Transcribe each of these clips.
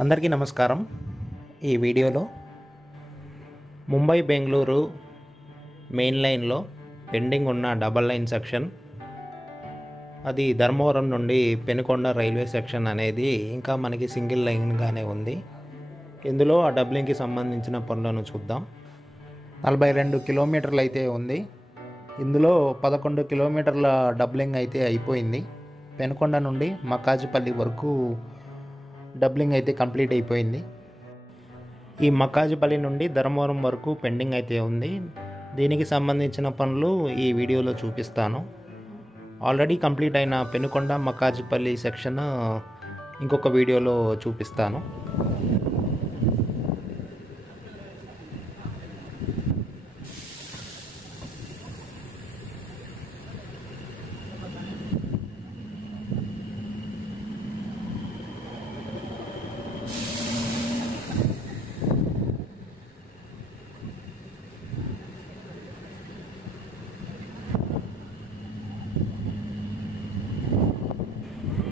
అందరికీ నమస్కారం. ఈ వీడియోలో ముంబై బెంగళూరు మెయిన్ లైన్లో పెండింగ్ ఉన్న డబల్ లైన్ సెక్షన్, అది ధర్మవరం నుండి పెనుకొండ రైల్వే సెక్షన్ అనేది ఇంకా మనకి సింగిల్ లైన్గానే ఉంది. ఇందులో ఆ డబ్లింగ్కి సంబంధించిన పనులను చూద్దాం. 42 కిలోమీటర్లు అయితే ఉంది. ఇందులో 11 కిలోమీటర్ల డబ్లింగ్ అయితే అయిపోయింది. పెనుకొండ నుండి మక్కాజిపల్లి వరకు డబ్లింగ్ అయితే కంప్లీట్ అయిపోయింది. ఈ మక్కాజిపల్లి నుండి ధర్మవరం వరకు పెండింగ్ అయితే ఉంది. దీనికి సంబంధించిన పనులు ఈ వీడియోలో చూపిస్తాను. ఆల్రెడీ కంప్లీట్ అయిన పెనుకొండ మక్కాజిపల్లి సెక్షన్ ఇంకొక వీడియోలో చూపిస్తాను.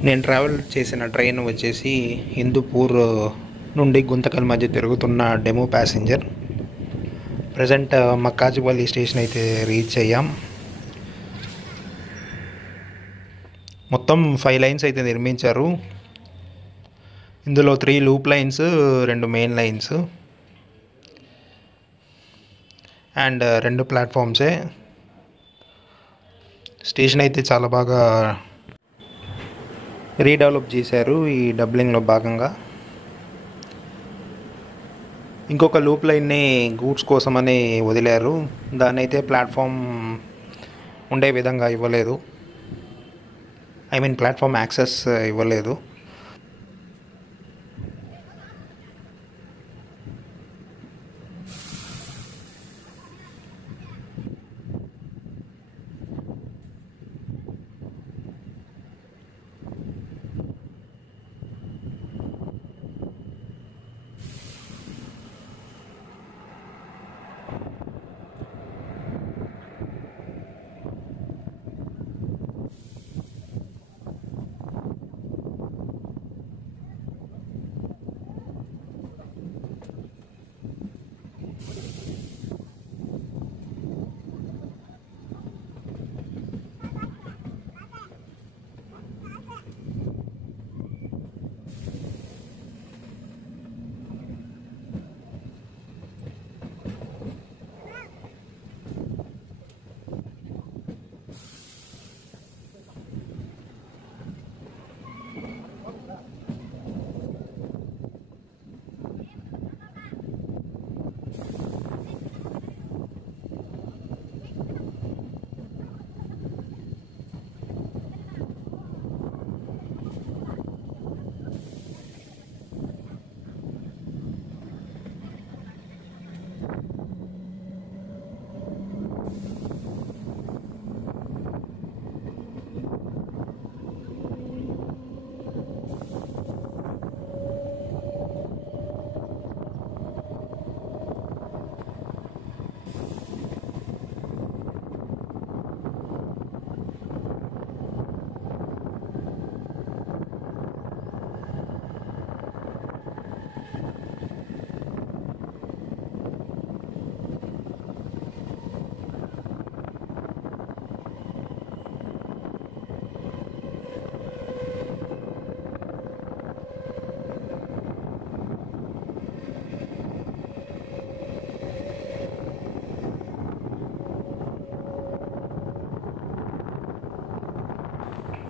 నేను ట్రావెల్ చేసిన ట్రైన్ వచ్చేసి హిందూపూర్ నుండి గుంతకల్ మధ్య తిరుగుతున్న demo passenger. Present Makkajipalli station అయితే రీచ్ అయ్యాం. మొత్తం 5 లైన్స్ అయితే నిర్మించారు. ఇందులో 3 loop lines, 2 main lines and 2 ప్లాట్ఫామ్సే. స్టేషన్ అయితే చాలా బాగా రీడెవలప్ చేశారు ఈ డబ్లింగ్లో భాగంగా. ఇంకొక లూప్ లైన్ని గూడ్స్ కోసమని వదిలారు. దాన్ని అయితే ప్లాట్ఫామ్ ఉండే విధంగా ఇవ్వలేదు. ప్లాట్ఫామ్ యాక్సెస్ ఇవ్వలేదు.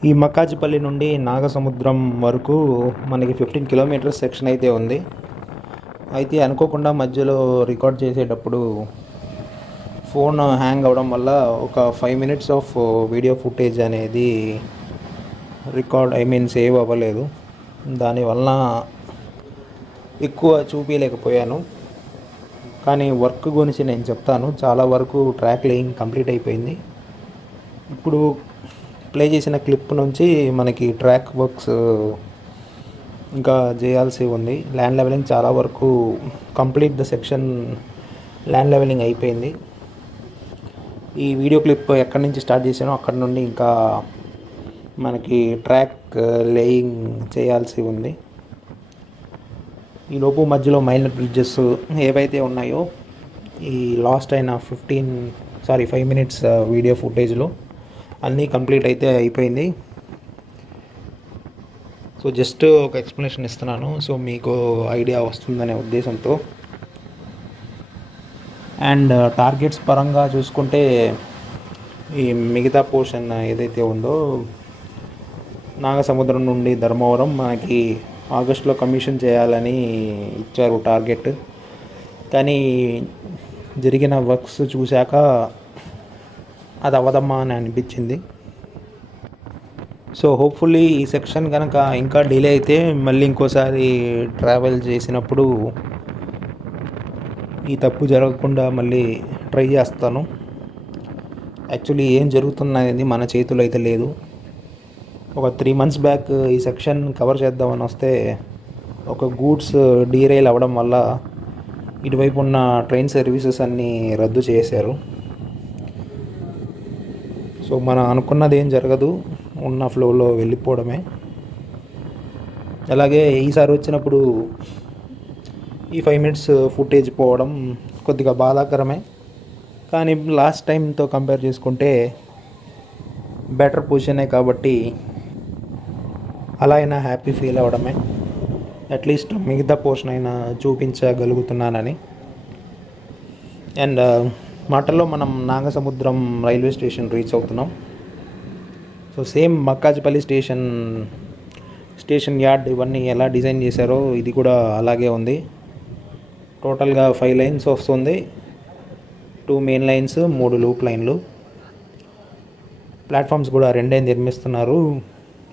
ఈ మక్కాజిపల్లి నుండి నాగసముద్రం వరకు మనకి 15 కిలోమీటర్స్ సెక్షన్ అయితే ఉంది. అయితే అనుకోకుండా మధ్యలో రికార్డ్ చేసేటప్పుడు ఫోన్ హ్యాంగ్ అవ్వడం వల్ల ఒక 5 మినిట్స్ ఆఫ్ వీడియో ఫుటేజ్ అనేది సేవ్ అవ్వలేదు. దానివల్ల ఎక్కువ చూపించలేకపోయాను. కానీ వర్క్ గురించి నేను చెప్తాను. చాలా వరకు ట్రాక్ లేయింగ్ కంప్లీట్ అయిపోయింది. ఇప్పుడు ప్లే చేసిన క్లిప్ నుంచి మనకి ట్రాక్ వర్క్స్ ఇంకా చేయాల్సి ఉంది. ల్యాండ్ లెవెలింగ్ చాలా వరకు complete the section land leveling అయిపోయింది. ఈ వీడియో క్లిప్ ఎక్కడి నుంచి స్టార్ట్ చేసానో అక్కడి నుండి ఇంకా మనకి ట్రాక్ లేయింగ్ చేయాల్సి ఉంది. ఈలోపు మధ్యలో మైనర్ బ్రిడ్జెస్ ఏవైతే ఉన్నాయో ఈ లాస్ట్ అయిన 5 మినిట్స్ వీడియో ఫుటేజ్లో అన్నీ కంప్లీట్ అయితే అయిపోయింది. సో జస్ట్ ఒక ఎక్స్ప్లెనేషన్ ఇస్తున్నాను, సో మీకు ఐడియా వస్తుందనే ఉద్దేశంతో. అండ్ టార్గెట్స్ పరంగా చూసుకుంటే ఈ మిగతా పోర్షన్ ఏదైతే ఉందో నాగసముద్రం నుండి ధర్మవరం మనకి ఆగస్టులో కమిషన్ చేయాలని ఇచ్చారు టార్గెట్. కానీ జరిగిన వర్క్స్ చూశాక అది అవ్వదమ్మా అని అనిపించింది. సో హోప్ఫుల్లీ ఈ సెక్షన్ కనుక ఇంకా డిలే అయితే మళ్ళీ ఇంకోసారి ట్రావెల్ చేసినప్పుడు ఈ తప్పు జరగకుండా మళ్ళీ ట్రై చేస్తాను. యాక్చువల్లీ ఏం జరుగుతున్నది మన చేతుల్లో అయితే లేదు. ఒక 3 months బ్యాక్ ఈ సెక్షన్ కవర్ చేద్దామని వస్తే ఒక గూడ్స్ డీరైల్ అవ్వడం వల్ల ఇటువైపు ఉన్న ట్రైన్ సర్వీసెస్ అన్నీ రద్దు చేశారు. సో మనం అనుకున్నది ఏం జరగదు, ఉన్న ఫ్లోలో వెళ్ళిపోవడమే. అలాగే ఈసారి వచ్చినప్పుడు ఈ 5 minutes ఫుటేజ్ పోవడం కొద్దిగా బాధాకరమే. కానీ లాస్ట్ టైంతో కంపేర్ చేసుకుంటే బెటర్ పొజిషనే కాబట్టి అలా అయినా హ్యాపీ ఫీల్ అవ్వడమే. అట్లీస్ట్ మిగతా పోర్షన్ అయినా చూపించగలుగుతున్నానని. అండ్ మాటల్లో మనం నాగసముద్రం రైల్వే స్టేషన్ రీచ్ అవుతున్నాం. సో సేమ్ మక్కాజిపల్లి స్టేషన్ యార్డ్ ఇవన్నీ ఎలా డిజైన్ చేశారో ఇది కూడా అలాగే ఉంది. టోటల్గా 5 lanes వస్తుంది, 2 main lines, 3 loop లైన్లు. ప్లాట్ఫామ్స్ కూడా 2 నిర్మిస్తున్నారు.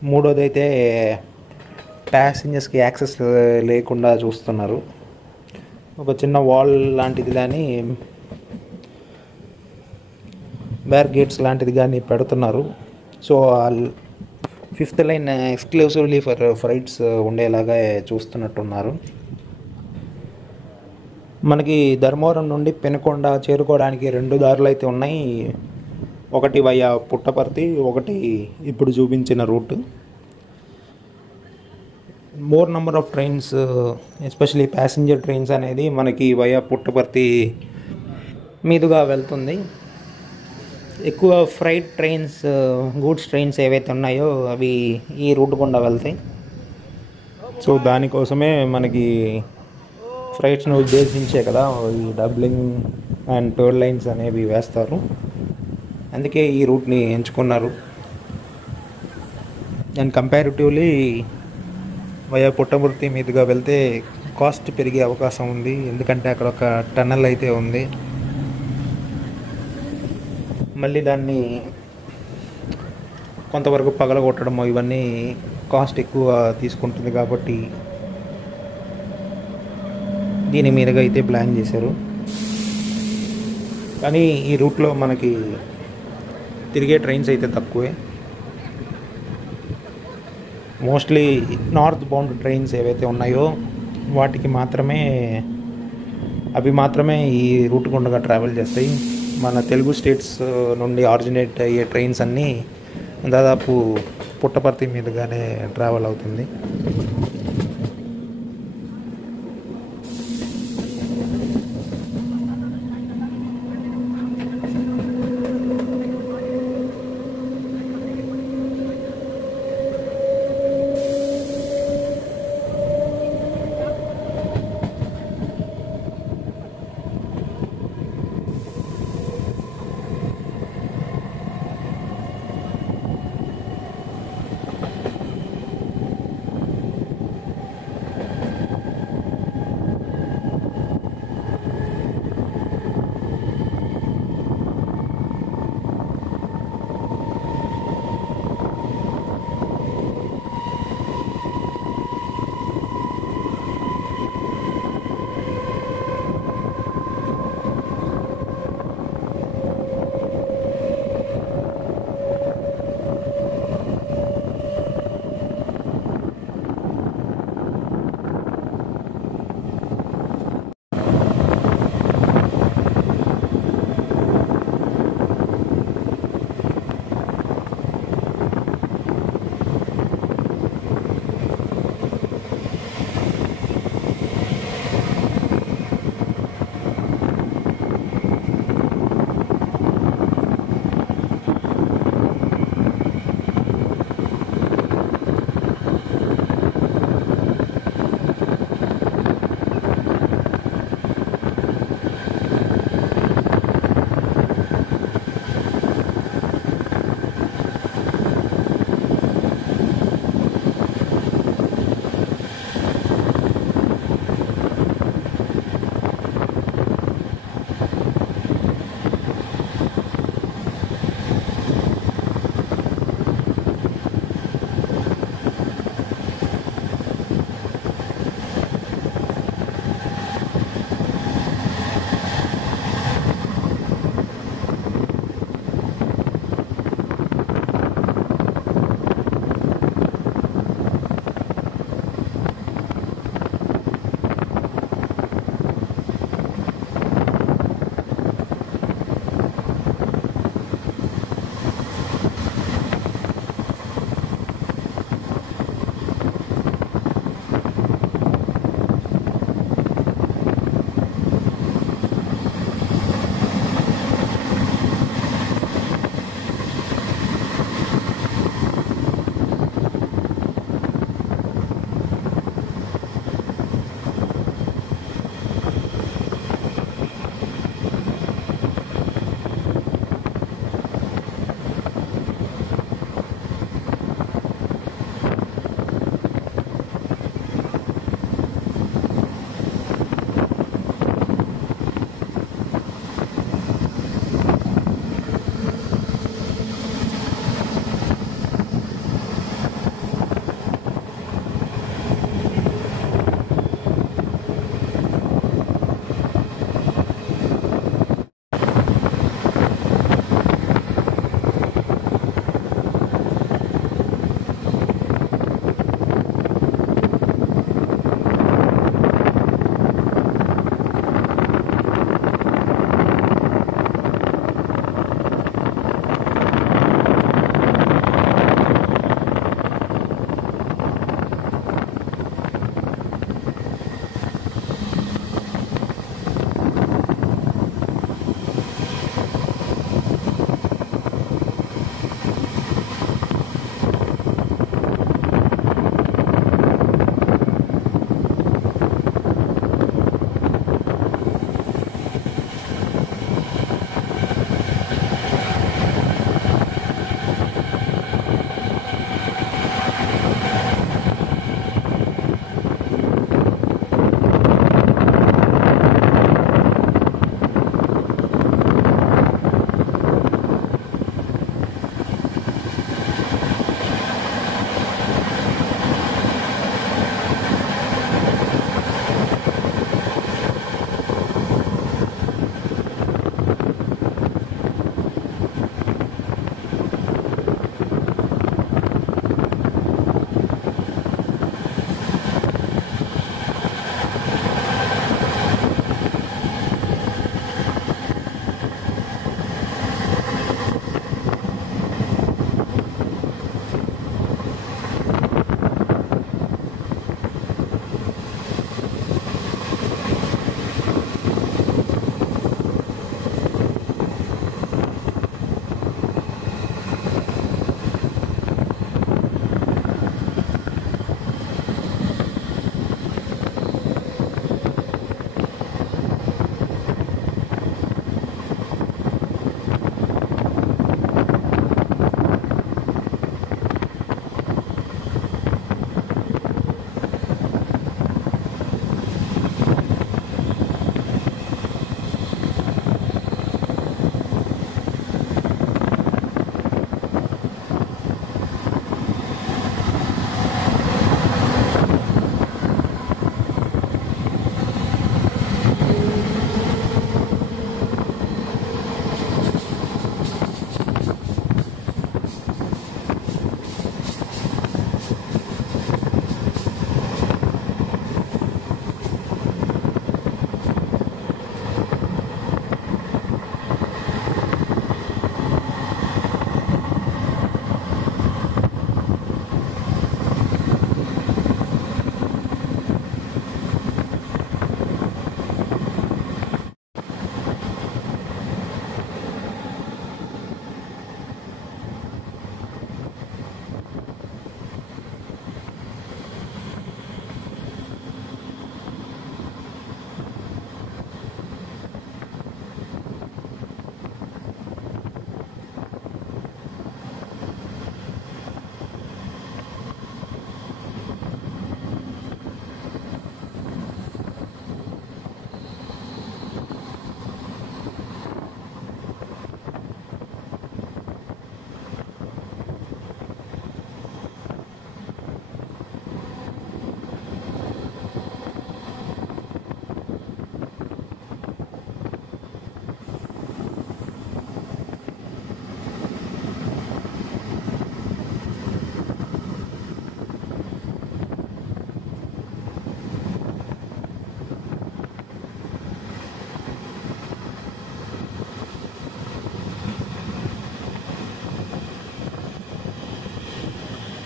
మూడోది అయితే ప్యాసింజర్స్కి యాక్సెస్ లేకుండా చూస్తున్నారు. ఒక చిన్న వాల్ లాంటిది కానీ బ్యారిగేట్స్ లాంటిది కానీ పెడుతున్నారు. So 5th lane exclusively for freights ఉండేలాగా చూస్తున్నట్టున్నారు. మనకి ధర్మవరం నుండి పెనుకొండ చేరుకోవడానికి 2 దారులు అయితే ఉన్నాయి. ఒకటి వయా పుట్టపర్తి, ఒకటి ఇప్పుడు చూపించిన route. More number of trains especially passenger trains అనేది మనకి వయా పుట్టపర్తి మీదుగా వెళ్తుంది. ఎక్కువ ఫ్రైట్ ట్రైన్స్, గూడ్స్ ట్రైన్స్ ఏవైతే ఉన్నాయో అవి ఈ రూట్ గుండా వెళ్తాయి. సో దానికోసమే మనకి ఫ్రైట్స్ను ఉద్దేశించే కదా ఈ డబ్లింగ్ అండ్ థర్డ్ లైన్స్ అనేవి వేస్తారు. అందుకే ఈ రూట్ని ఎంచుకున్నారు. అండ్ కంపారిటివ్లీ వయా పుట్టపర్తి మీదుగా వెళ్తే కాస్ట్ పెరిగే అవకాశం ఉంది. ఎందుకంటే అక్కడ ఒక టన్నల్ అయితే ఉంది. మళ్ళీ దాన్ని కొంతవరకు పగలగొట్టడం ఇవన్నీ కాస్ట్ ఎక్కువ తీసుకుంటుంది కాబట్టి దీని మీదుగా అయితే ప్లాన్ చేశారు. కానీ ఈ రూట్లో మనకి తిరిగే ట్రైన్స్ అయితే తక్కువే. మోస్ట్లీ నార్త్ బౌండ్ ట్రైన్స్ ఏవైతే ఉన్నాయో వాటికి మాత్రమే ఈ రూట్ గుండగా ట్రావెల్ చేస్తాయి. మన తెలుగు స్టేట్స్ నుండి ఆరిజినేట్ అయ్యే ట్రైన్స్ అన్నీ దాదాపు పుట్టపర్తి మీదుగానే ట్రావెల్ అవుతుంది.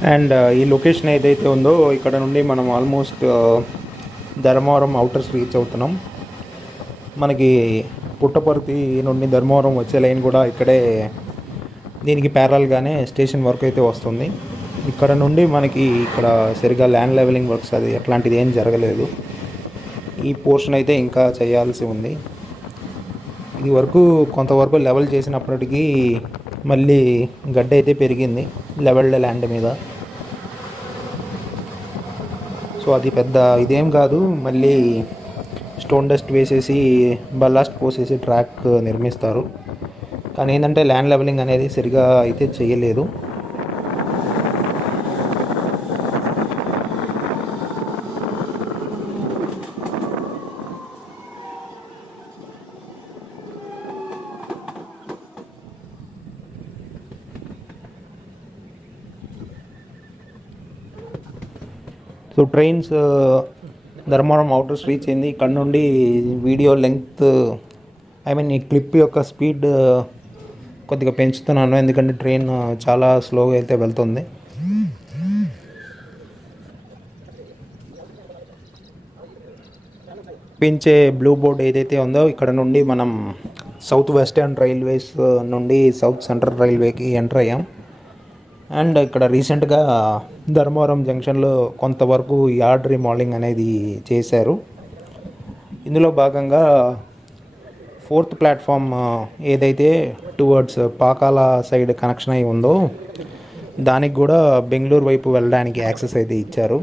అండ్ ఈ లొకేషన్ ఏదైతే ఉందో ఇక్కడ నుండి మనం ఆల్మోస్ట్ ధర్మవరం అవుటర్స్ రీచ్ అవుతున్నాం. మనకి పుట్టపర్తి నుండి ధర్మవరం వచ్చే లైన్ కూడా ఇక్కడే దీనికి ప్యారల్గానే స్టేషన్ వరకు అయితే వస్తుంది. ఇక్కడ నుండి మనకి ఇక్కడ సరిగా ల్యాండ్ లెవెలింగ్ వర్క్స్ అది అట్లాంటిది ఏం జరగలేదు. ఈ పోర్షన్ అయితే ఇంకా చేయాల్సి ఉంది. ఇది వరకు కొంతవరకు లెవెల్ చేసినప్పటికీ మళ్ళీ గడ్డ అయితే పెరిగింది లెవెల్డ్ ల్యాండ్ మీద. సో అది పెద్ద ఇదేం కాదు, మళ్ళీ స్టోన్ డస్ట్ వేసేసి బల్లాస్ట్ పోసేసి ట్రాక్ నిర్మిస్తారు. కానీ ఏంటంటే ల్యాండ్ లెవెలింగ్ అనేది సరిగా అయితే చేయలేదు. సో ట్రైన్స్ ధర్మవరం అవుటర్స్ రీచ్ అయింది. ఇక్కడ నుండి వీడియో లెంగ్త్ ఈ క్లిప్ యొక్క స్పీడ్ కొద్దిగా పెంచుతున్నాను, ఎందుకంటే ట్రైన్ చాలా స్లోగా అయితే వెళ్తుంది. పెంచే బ్లూ బోర్డ్ ఏదైతే ఉందో ఇక్కడ నుండి మనం సౌత్ వెస్టర్న్ రైల్వేస్ నుండి సౌత్ సెంట్రల్ రైల్వేకి ఎంటర్ అయ్యాం. అండ్ ఇక్కడ రీసెంట్గా ధర్మవరం జంక్షన్లో కొంతవరకు యార్డ్ రీమోడలింగ్ అనేది చేశారు. ఇందులో భాగంగా 4th ప్లాట్ఫామ్ ఏదైతే టువర్డ్స్ పాకాల సైడ్ కనెక్షన్ అయి ఉందో దానికి కూడా బెంగళూరు వైపు వెళ్ళడానికి యాక్సెస్ అయితే ఇచ్చారు.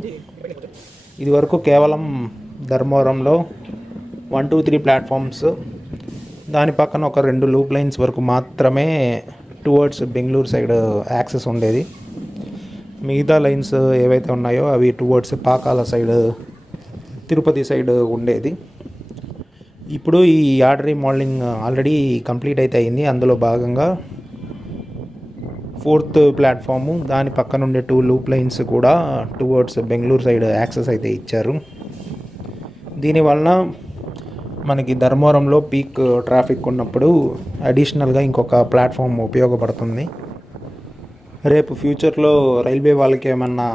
ఇది వరకు కేవలం ధర్మవరంలో 1, 2, 3 ప్లాట్ఫామ్స్, దాని పక్కన ఒక 2 లూప్ లైన్స్ వరకు మాత్రమే టువర్డ్స్ బెంగళూరు సైడ్ యాక్సెస్ ఉండేది. మిగతా లైన్స్ ఏవైతే ఉన్నాయో అవి towards Pakala side, Tirupati side ఉండేది. ఇప్పుడు ఈ యార్డ్ రీమోడలింగ్ ఆల్రెడీ కంప్లీట్ అయితే అయింది. అందులో భాగంగా 4th ప్లాట్ఫాము దాని పక్క నుండి 2 లూప్ లైన్స్ కూడా టువర్డ్స్ బెంగళూరు సైడ్ యాక్సెస్ అయితే ఇచ్చారు. దీనివలన మనకి ధర్మవరంలో పీక్ ట్రాఫిక్ ఉన్నప్పుడు అడిషనల్గా ఇంకొక ప్లాట్ఫామ్ ఉపయోగపడుతుంది. రేపు ఫ్యూచర్లో రైల్వే వాళ్ళకి ఏమన్నా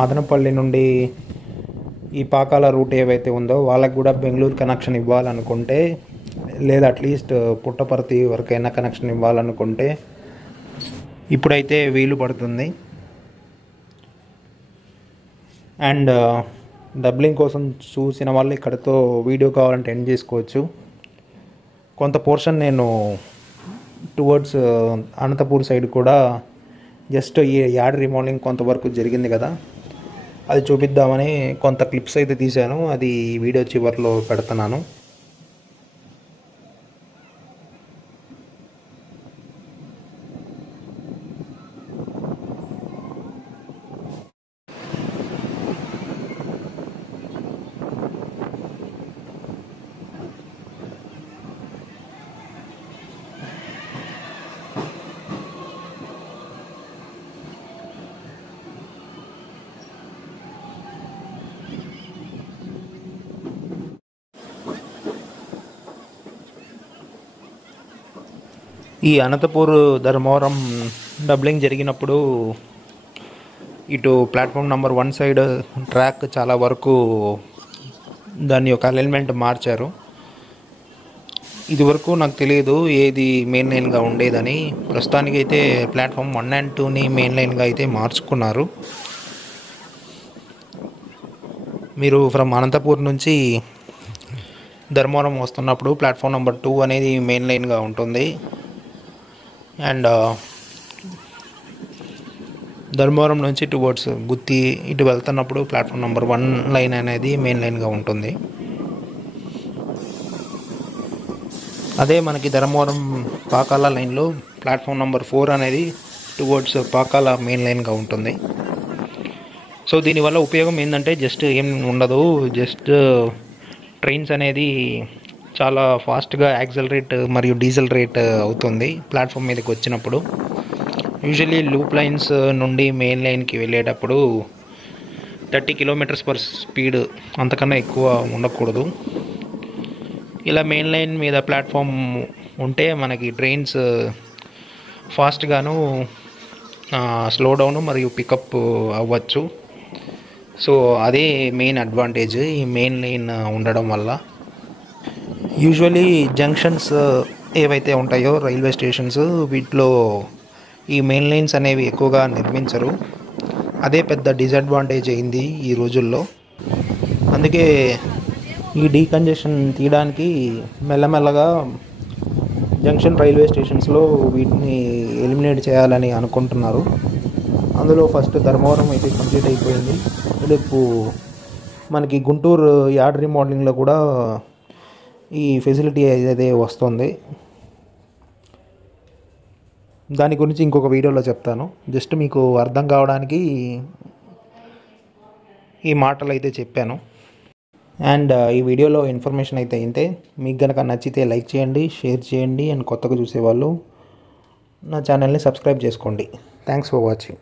మదనపల్లి నుండి ఈ పాకాల రూట్ ఏవైతే ఉందో వాళ్ళకి కూడా బెంగళూరు కనెక్షన్ ఇవ్వాలనుకుంటే, లేదా అట్లీస్ట్ పుట్టపర్తి వరకైనా కనెక్షన్ ఇవ్వాలనుకుంటే ఇప్పుడైతే వీలు పడుతుంది. అండ్ డబ్లింగ్ కోసం చూసిన వాళ్ళు ఇక్కడతో వీడియో కావాలంటే ఎండ్ చేసుకోవచ్చు. కొంత పోర్షన్ నేను టువర్డ్స్ అనంతపూర్ సైడ్ కూడా జస్ట్ ఈ యార్డ్ రీమోడలింగ్ కొంతవరకు జరిగింది కదా, అది చూపిద్దామని కొంత క్లిప్స్ అయితే తీశాను. అది వీడియో చివరిలో పెడుతున్నాను. ఈ అనంతపూర్ ధర్మవరం డబ్లింగ్ జరిగినప్పుడు ఇటు ప్లాట్ఫామ్ నెంబర్ 1 సైడ్ ట్రాక్ చాలా వరకు దాని యొక్క అలైన్మెంట్ మార్చారు. ఇది వరకు నాకు తెలియదు ఏది మెయిన్ లైన్గా ఉండేదని. ప్రస్తుతానికి అయితే ప్లాట్ఫామ్ 1 and 2ని మెయిన్ లైన్గా అయితే మార్చుకున్నారు. మీరు ఫ్రమ్ అనంతపూర్ నుంచి ధర్మవరం వస్తున్నప్పుడు ప్లాట్ఫామ్ నెంబర్ 2 అనేది మెయిన్ లైన్గా ఉంటుంది. అండ్ ధర్మవరం నుంచి టువర్డ్స్ గుత్తి ఇటు వెళ్తున్నప్పుడు ప్లాట్ఫామ్ నెంబర్ 1 లైన్ అనేది మెయిన్ లైన్గా ఉంటుంది. అదే మనకి ధర్మవరం పాకాల లైన్లో ప్లాట్ఫామ్ నెంబర్ 4 అనేది టువర్డ్స్ పాకాల మెయిన్ లైన్గా ఉంటుంది. సో దీనివల్ల ఉపయోగం ఏంటంటే జస్ట్ ఏం ఉండదు, జస్ట్ ట్రైన్స్ అనేది చాలా ఫాస్ట్గా యాక్సలరేట్ మరియు డీజిల్ రేట్ అవుతుంది ప్లాట్ఫామ్ మీదకి వచ్చినప్పుడు. యూజువల్లీ లూప్ లైన్స్ నుండి మెయిన్ లైన్కి వెళ్ళేటప్పుడు 30 km/h స్పీడ్, అంతకన్నా ఎక్కువ ఉండకూడదు. ఇలా మెయిన్ లైన్ మీద ప్లాట్ఫామ్ ఉంటే మనకి ట్రైన్స్ ఫాస్ట్గాను స్లో డౌన్ మరియు పికప్ అవ్వచ్చు. సో అదే మెయిన్ అడ్వాంటేజ్ ఈ మెయిన్ లైన్ ఉండడం వల్ల. యూజువలీ జంక్షన్స్ ఏవైతే ఉంటాయో రైల్వే స్టేషన్స్, వీటిలో ఈ మెయిన్ లైన్స్ అనేవి ఎక్కువగా నిర్మించరు. అదే పెద్ద డిసడ్వాంటేజ్ అయింది ఈ రోజుల్లో. అందుకే ఈ డీకంజెషన్ తీయడానికి మెల్లమెల్లగా జంక్షన్ రైల్వే స్టేషన్స్లో వీటిని ఎలిమినేట్ చేయాలని అనుకుంటున్నారు. అందులో ఫస్ట్ ధర్మవరం అయితే కంప్లీట్ అయిపోయింది. రేపు మనకి గుంటూరు యార్డ్ రీమోడలింగ్లో కూడా ఈ ఫెసిలిటీ అయితే వస్తుంది. దాని గురించి ఇంకొక వీడియోలో చెప్తాను. జస్ట్ మీకు అర్థం కావడానికి ఈ మాటలు అయితే చెప్పాను. అండ్ ఈ వీడియోలో ఇన్ఫర్మేషన్ అయితే ఇంతే. మీకు కనుక నచ్చితే లైక్ చేయండి, షేర్ చేయండి. అండ్ కొత్తగా చూసేవాళ్ళు నా ఛానల్ని సబ్స్క్రైబ్ చేసుకోండి. Thanks for watching.